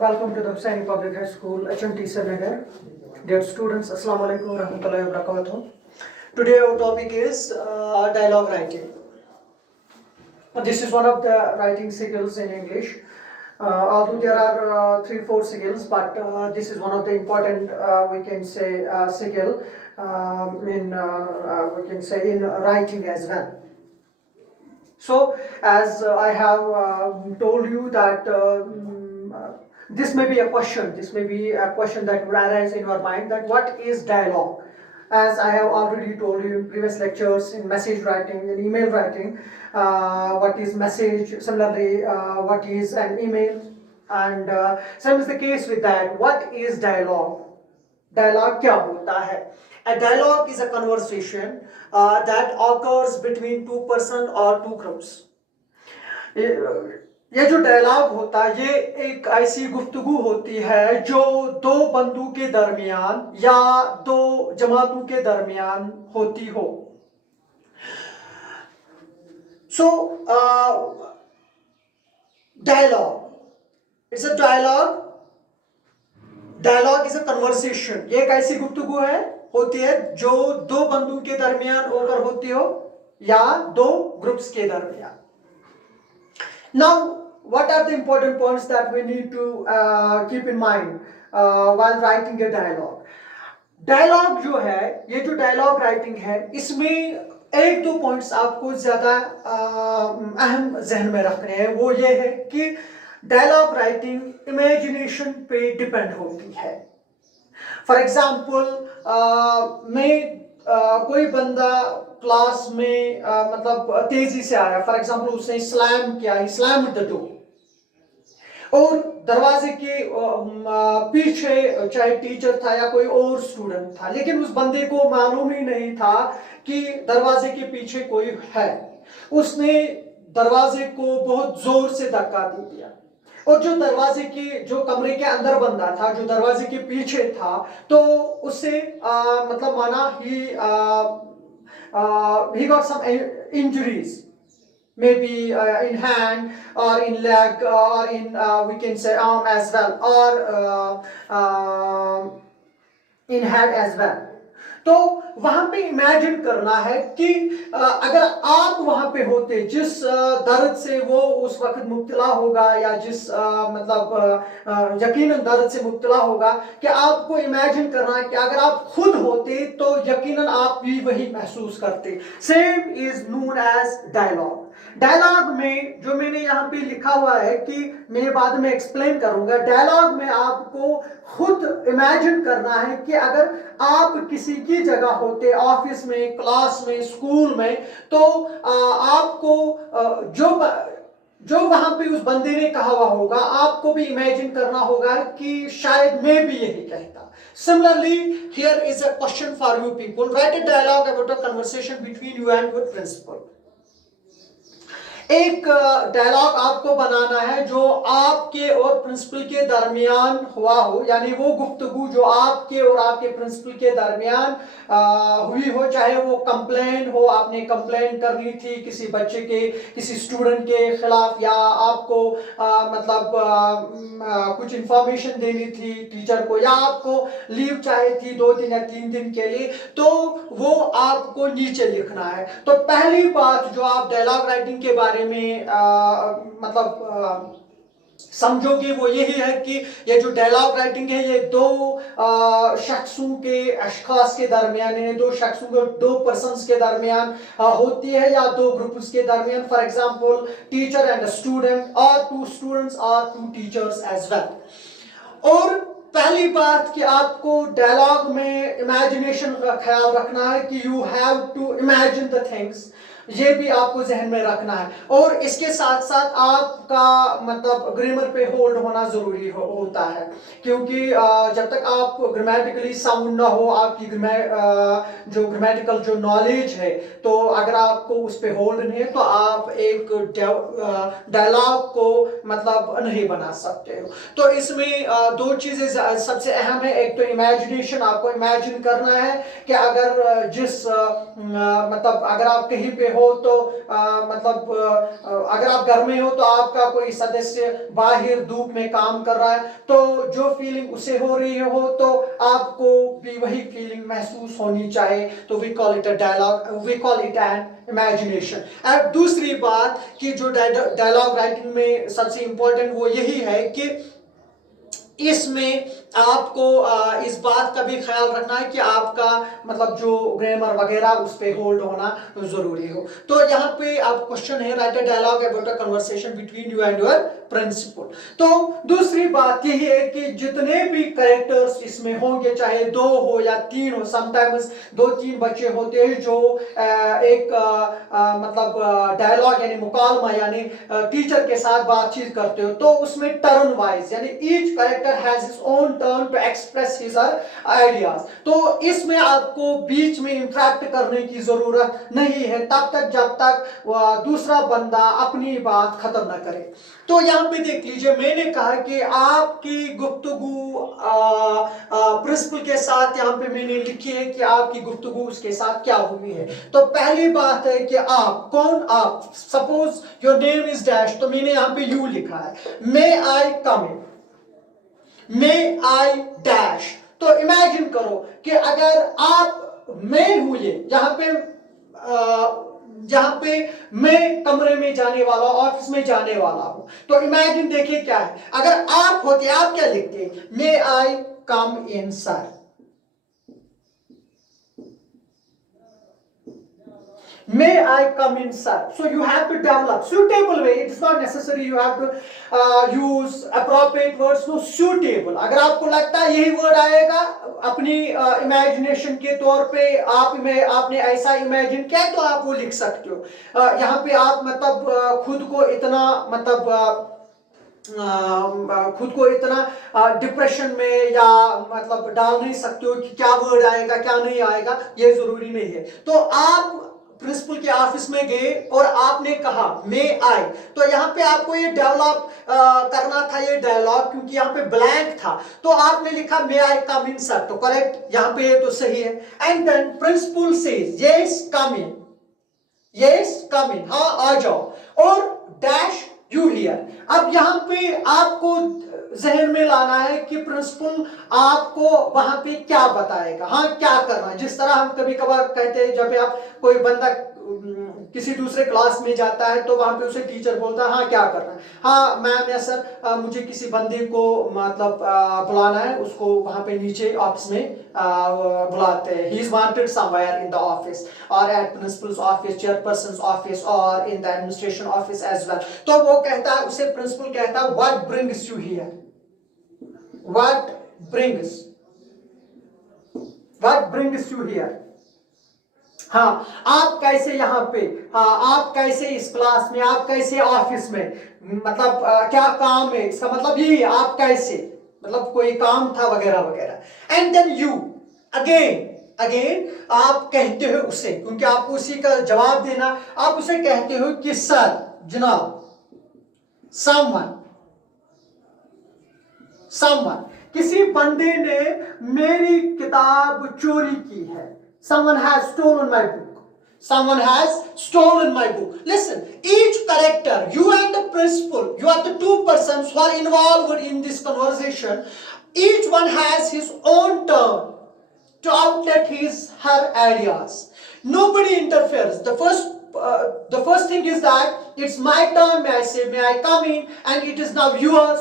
Welcome to the Hussaini Public High School, HMT Srinagar. Dear students, Assalamu alaikum wa rahmatullahi wa barakatuh. Today our topic is dialogue writing. This is one of the writing skills in English. Although there are 3-4 skills, but this is one of the important, we can say, skill in writing as well. So, as I have told you that this may be a question. This may be a question that will arise in your mind, that what is dialogue? As I have already told you in previous lectures, in message writing, in email writing, what is message, similarly what is an email, and same is the case with that. What is dialogue? Dialogue क्या होता है? A dialogue is a conversation that occurs between two person or two groups. ये जो dialogue होता है, ये एक ऐसी गुफ्तगू होती है जो दो बंदों के दरमियान या दो जमातों के दरमियान होती हो. So, dialogue. It's a dialogue. Dialogue is a conversation. ये एक ऐसी गुफ्तगू होती है जो दो बंदों के दरमियान होकर होती हो या दो ग्रुप्स के दरमियान. Now, what are the important points that we need to keep in mind while writing a dialogue? Dialogue जो है, ये जो dialogue writing है, इसमें एक दो पॉइंट्स आपको ज़्यादा अहम जहन में रखने हैं. वो ये है कि डायलॉग राइटिंग इमेजिनेशन पे डिपेंड होती है. फॉर एग्जाम्पल कोई बंदा क्लास में मतलब तेजी से आया. फॉर एग्जाम्पल उसने स्लैम किया, ही स्लैम्ड द डोर, और दरवाजे के पीछे चाहे टीचर था या कोई और स्टूडेंट था, लेकिन उस बंदे को मालूम ही नहीं था कि दरवाजे के पीछे कोई है. उसने दरवाजे को बहुत जोर से धक्का दे दिया, और जो दरवाजे के जो कमरे के अंदर बंदा था, जो दरवाजे के पीछे था, तो उससे मतलब माना he got some injuries, maybe in hand or in leg or in we can say arm as well, or in head as well. तो वहां पे इमेजिन करना है कि अगर आप वहां पे होते, जिस दर्द से वो उस वक्त मुब्तला होगा, या जिस मतलब यकीनन दर्द से मुब्तला होगा, कि आपको इमेजिन करना है कि अगर आप खुद होते तो यकीनन आप भी वही महसूस करते. Same is known as dialogue. Dialogue में जो मैंने यहाँ पे लिखा हुआ है कि मैं बाद में एक्सप्लेन करूंगा, डायलॉग में आपको खुद इमेजिन करना है कि अगर आप किसी की जगह होते, ऑफिस में, क्लास में, स्कूल में, तो आपको जो वहां पे उस बंदे ने कहा हुआ होगा, आपको भी इमेजिन करना होगा कि शायद मैं भी यही कहता. Similarly, here is a question for you people. Write a dialogue about a conversation between you and your principal. एक डायलॉग आपको बनाना है जो आपके और प्रिंसिपल के दरमियान हुआ हो, यानी वो गुफ्तगू जो आपके और आपके प्रिंसिपल के दरमियान हुई हो, चाहे वो कंप्लेन हो, आपने कंप्लेन करनी थी किसी बच्चे के, किसी स्टूडेंट के खिलाफ, या आपको मतलब कुछ इंफॉर्मेशन देनी थी टीचर को, या आपको लीव चाहिए थी 2 दिन या 3 दिन के लिए, तो वो आपको नीचे लिखना है. तो पहली बात जो आप डायलॉग राइटिंग के बारे में मतलब समझोगे वो यही है कि ये जो डायलॉग राइटिंग है, ये दो शख्सों के, अशखास के दरमियान, यानी दो शख्सों के, दो पर्सन्स के दरमियान होती है, या दो ग्रुप्स के दरमियान. For example teacher and student, और 2 स्टूडेंट्स और 2 टीचर्स एज वेल. और पहली बात कि आपको डायलॉग में इमेजिनेशन का ख्याल रखना है कि you have to imagine the things. ये भी आपको जहन में रखना है, और इसके साथ साथ आपका मतलब ग्रामर पे होल्ड होना जरूरी होता है, क्योंकि जब तक आप ग्रामेटिकली साउंड ना हो, आपकी जो ग्रामेटिकल जो नॉलेज है, तो अगर आपको उस पे होल्ड नहीं है तो आप एक डायलॉग को मतलब नहीं बना सकते हो. तो इसमें 2 चीजें सबसे अहम है. एक तो इमेजिनेशन, आपको इमेजिन करना है कि अगर जिस मतलब अगर आप कहीं पे हो तो मतलब अगर आप घर में हो तो आपका कोई सदस्य बाहर धूप में काम कर रहा है, तो जो फीलिंग उसे हो रही हो तो आपको भी वही फीलिंग महसूस होनी चाहिए। तो we call it a dialogue, we call it an imagination. अब दूसरी बात कि जो डायलॉग राइटिंग में सबसे इंपॉर्टेंट वो यही है कि इसमें आपको इस बात का भी ख्याल रखना है कि आपका मतलब जो ग्रामर वगैरह उस पे होल्ड होना जरूरी हो। तो यहाँ पे आप क्वेश्चन है, write a dialogue about a conversation between you and your principal. तो दूसरी बात यही है कि जितने भी कैरेक्टर्स इसमें होंगे, चाहे 2 हो या 3 हो, समटाइम्स 2-3 बच्चे होते हैं जो एक मतलब डायलॉग यानी मुकालमा यानी टीचर के साथ बातचीत करते हो, तो उसमें टर्न वाइज यानी each character has his own turn to express his ideas. तो इसमें आपको बीच में इंटरेक्ट करने की जरूरत नहीं है तब तक जब तक दूसरा बंदा अपनी बात खत्म ना करे। तो यहाँ पे देख लीजिए, मैंने कहा कि आपकी गुफ्तगू प्रिंसिपल के साथ, यहाँ पे मैंने लिखी है कि आपकी गुफ्तगू उसके साथ क्या हुई है। तो पहली बात है कि आप कौन, आप suppose your name is dash, तो मैंने यहाँ पे यू लिखा है, मे आई कम इन, मे आई डैश। तो इमेजिन करो कि अगर आप मैं हूं, ये जहां पे मैं कमरे में जाने वाला, ऑफिस में जाने वाला हूं, तो इमेजिन देखिए क्या है, अगर आप होते आप क्या लिखते, मे आई कम इन sir, may I come in sir. So you have to develop suitable way. It's not necessary you have to use appropriate words. No, suitable. अगर आपको लगता है यही वर्ड आएगा, अपनी इमेजिनेशन के तौर पे आपने ऐसा इमेजिन किया तो आप वो लिख सकते हो। यहाँ पे आप मतलब खुद को इतना मतलब खुद को इतना डिप्रेशन में या मतलब डाल नहीं सकते हो कि क्या वर्ड आएगा क्या नहीं आएगा, ये जरूरी नहीं है। तो आप प्रिंसिपल के ऑफिस में गए और आपने कहा मे आई, तो यहाँ पे आपको ये डेवलप करना था ये डायलॉग, क्योंकि यहाँ पे ब्लैंक था, तो आपने लिखा मे आई कम इन सर, तो करेक्ट यहाँ पे ये तो सही है। And then principal says yes come in, yes come in, हाँ आ जाओ, और डैश यू हियर। अब यहाँ पे आपको जहन में लाना है कि प्रिंसिपल आपको वहां पे क्या बताएगा, हाँ क्या करना है। जिस तरह हम कभी कभार कहते हैं, जब आप कोई बंदा किसी दूसरे क्लास में जाता है तो वहां पे उसे टीचर बोलता है हाँ क्या करना है, हाँ मैम या सर मुझे किसी बंदे को मतलब बुलाना है, उसको वहां पे नीचे ऑफिस में बुलाते हैं, he is wanted somewhere in the office और at principal's office, chairperson's office और in the administration office as well. तो वो कहता है, उसे प्रिंसिपल कहता है what brings you here, what brings you here. हाँ आप कैसे यहाँ पे, हाँ आप कैसे इस क्लास में, आप कैसे ऑफिस में, मतलब क्या काम है, इसका मतलब यही है आप कैसे, मतलब कोई काम था वगैरह वगैरह। एंड देन यू अगेन आप कहते हो उसे, क्योंकि आपको उसी का जवाब देना, आप उसे कहते हो कि सर, जनाब, समवन, किसी बंदे ने मेरी किताब चोरी की है। Someone has stolen my book. Someone has stolen my book. Listen, each character, you and the principal, you are the two persons who are involved in this conversation. Each one has his own turn to outlet her ideas. Nobody interferes. The first thing is that it's my turn. May I say, may I come in? And it is now yours.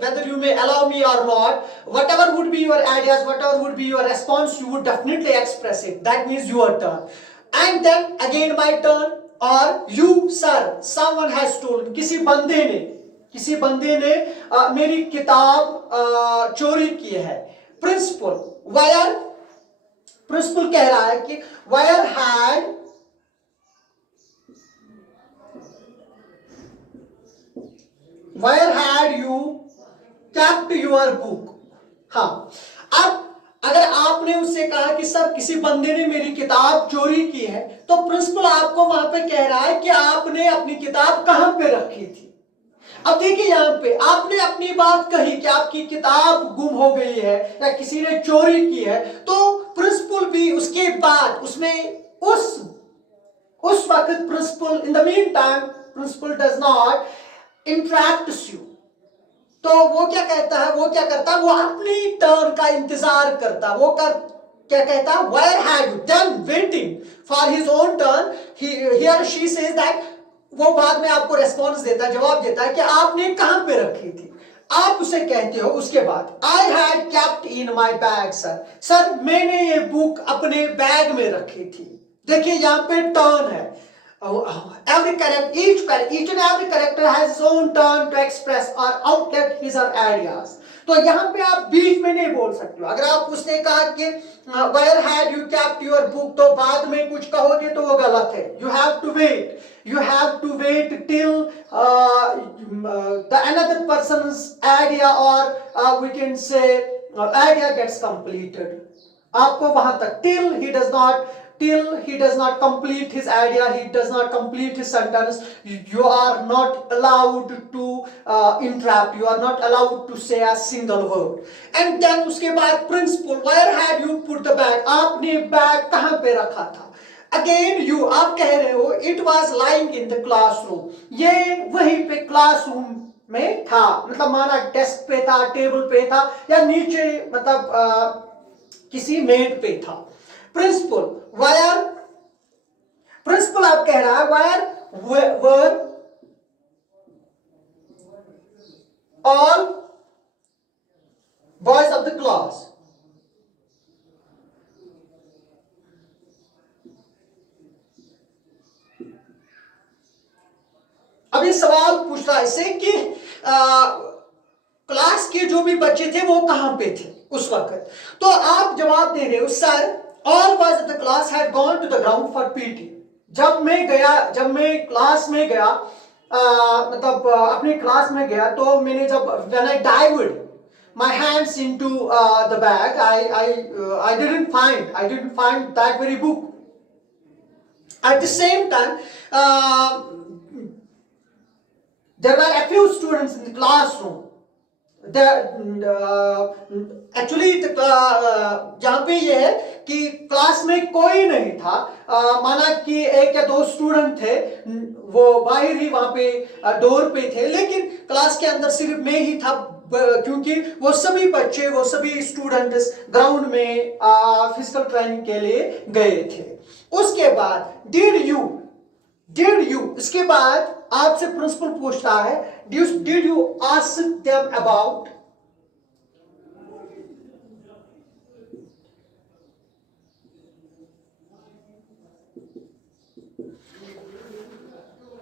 Whether you may allow me or not, whatever would be your ideas, whatever would be your response, you would definitely express it. That means your turn. And then again my turn, or you, sir, someone has stolen. किसी बंदे ने मेरी किताब चोरी की है। Principal, principal कह रहा है कि where had you kept your book? हाँ, अब अगर आपने उससे कहा कि सर किसी बंदे ने मेरी किताब चोरी की है, तो प्रिंसिपल आपको वहां पे कह रहा है कि आपने अपनी किताब कहां पे रखी थी। अब देखिए यहाँ पे आपने अपनी बात कही कि आपकी किताब गुम हो गई है या किसी ने चोरी की है, तो प्रिंसिपल भी उसके बाद उसमें उस वक्त principal in the mean time principal does not interacts you. तो वो क्या कहता है, वो क्या करता है, वो अपनी टर्न का इंतजार करता, वो क्या कहता है, where had you done waiting for his own turn, he और शी सेज दैट, वो बाद में आपको रेस्पॉन्स देता है, जवाब देता है कि आपने कहां पे रखी थी। आप उसे कहते हो उसके बाद, I had kept in my bag sir, sir मैंने ये बुक अपने बैग में रखी थी। देखिए यहाँ पे टर्न है, every character, each and every character has his own turn to express or outlet his or ideas। तो यहाँ पे आप बीच में नहीं बोल सकते हो। अगर आप उसने कहा कि where had you kept your book, तो बाद में कुछ कहोगे तो वो गलत है। You have to wait, you have to wait till the another person's idea or we can say idea gets completed। आपको वहां तक till he does not complete his idea, he does not complete his sentence, you are not allowed to interrupt, you are not allowed to say a single word। And then उसके बाद principal, where had you put the bag, आपने bag कहां पे रखा था। Again you, आप कह रहे हो it was lying in the classroom, ये वहीं पे क्लासरूम में था, मतलब माना डेस्क पे था, टेबल पे था, या नीचे मतलब किसी मेट पे था। प्रिंसिपल वायर, प्रिंसिपल आप कह रहा है wire were all boys of the class. अब ये सवाल पूछ रहा है इससे कि क्लास के जो भी बच्चे थे वो कहां पे थे उस वक्त। तो आप जवाब दे रहे हो sir all boys of the class had gone to the ground for PT. जब मैं क्लास में गया, मतलब अपने क्लास में गया, तो मैंने जब when I dived my hands into the bag, I didn't find that very book. At the same time there were a few students in the classroom। Actually जहां पे ये है कि क्लास में कोई नहीं था, माना कि एक या दो स्टूडेंट थे, वो बाहर ही वहां पे डोर पे थे, लेकिन क्लास के अंदर सिर्फ मैं ही था, क्योंकि वो सभी बच्चे, वो सभी स्टूडेंट्स ग्राउंड में फिजिकल ट्रेनिंग के लिए गए थे। उसके बाद डिड यू, इसके बाद आपसे प्रिंसिपल पूछ रहा है did you ask them about,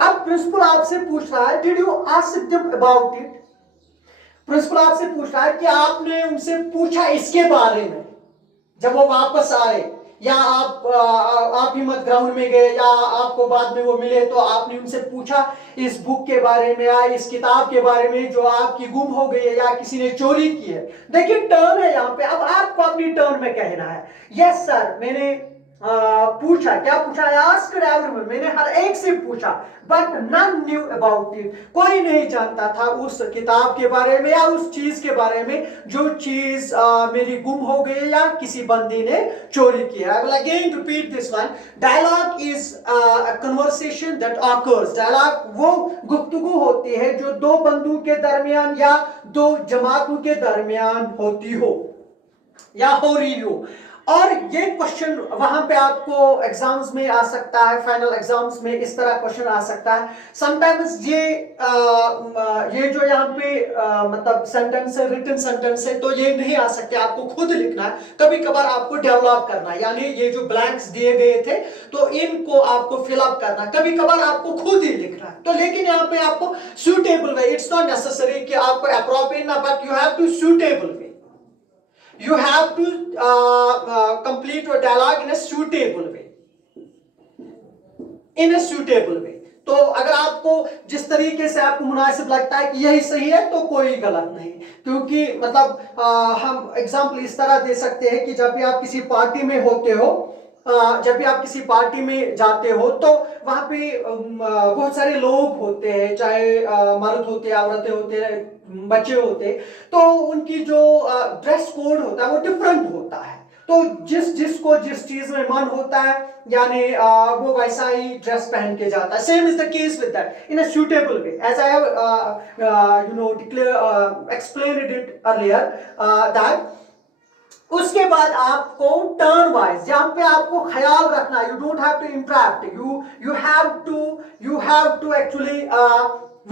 अब प्रिंसिपल आपसे पूछ रहा है did you ask them about it. Principal आपसे पूछ रहा है कि आपने उनसे पूछा इसके बारे में जब वो वापस आए, या आप ही मत ग्राउंड में गए, या आपको बाद में वो मिले तो आपने उनसे पूछा इस बुक के बारे में या इस किताब के बारे में जो आपकी गुम हो गई है या किसी ने चोरी की है। देखिए टर्न है यहाँ पे, अब आपको अपनी टर्न में कहना है यस सर मैंने पूछा, क्या पूछा, आस्क्ड एवरीवन, मैंने हर एक से पूछा, but none knew about it, कोई नहीं जानता था उस किताब के बारे में या उस चीज के बारे में जो चीज मेरी गुम हो गई या किसी बंदी ने चोरी किया। I will again repeat this one, dialogue is a conversation that occurs. Dialogue वो गुफ्तगू होती है जो दो बंदों के दरमियान या दो जमातों के दरमियान होती हो या हो रही हो। और ये क्वेश्चन वहां पे आपको एग्जाम्स में आ सकता है, फाइनल एग्जाम्स में इस तरह क्वेश्चन आ सकता है। समटाइम्स ये जो यहाँ पे मतलब सेंटेंस है, रिटन सेंटेंस है, तो ये नहीं आ सकते, आपको खुद लिखना है। कभी कभार आपको डेवलप करना है, यानी ये जो ब्लैंक्स दिए गए थे तो इनको आपको फिलअप करना, कभी कभार आपको खुद ही लिखना है। तो लेकिन यहाँ पे आपको suitable way, it's not necessary कि आपको अप्रोप्रिएट ना, but you have to suitable way, you have to complete your dialogue in a suitable way, in a suitable way। तो अगर आपको जिस तरीके से आपको मुनासिब लगता है कि यही सही है तो कोई गलत नहीं, क्योंकि मतलब हम एग्जाम्पल इस तरह दे सकते हैं कि जब भी आप किसी पार्टी में होते हो, जब भी आप किसी पार्टी में जाते हो तो वहां पे बहुत सारे लोग होते हैं, चाहे मर्द होते हैं, औरतें होते हैं, बच्चे होते, तो उनकी जो ड्रेस कोड होता है वो डिफरेंट होता है। तो जिसको जिस चीज में मन होता है यानी वो वैसा ही ड्रेस पहन के जाता है. Same is the case with that in a suitable way as I have explained it earlier that उसके बाद आपको टर्न वाइज जहां पे आपको ख्याल रखना, you don't have to interrupt, you have to actually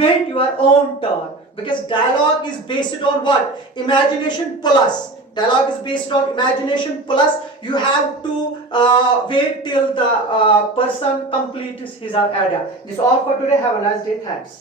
wait your own turn because dialogue is based on what, imagination plus. Dialogue is based on imagination plus you have to wait till the person completes his or her idea. This is all for today. Have a nice day. Thanks.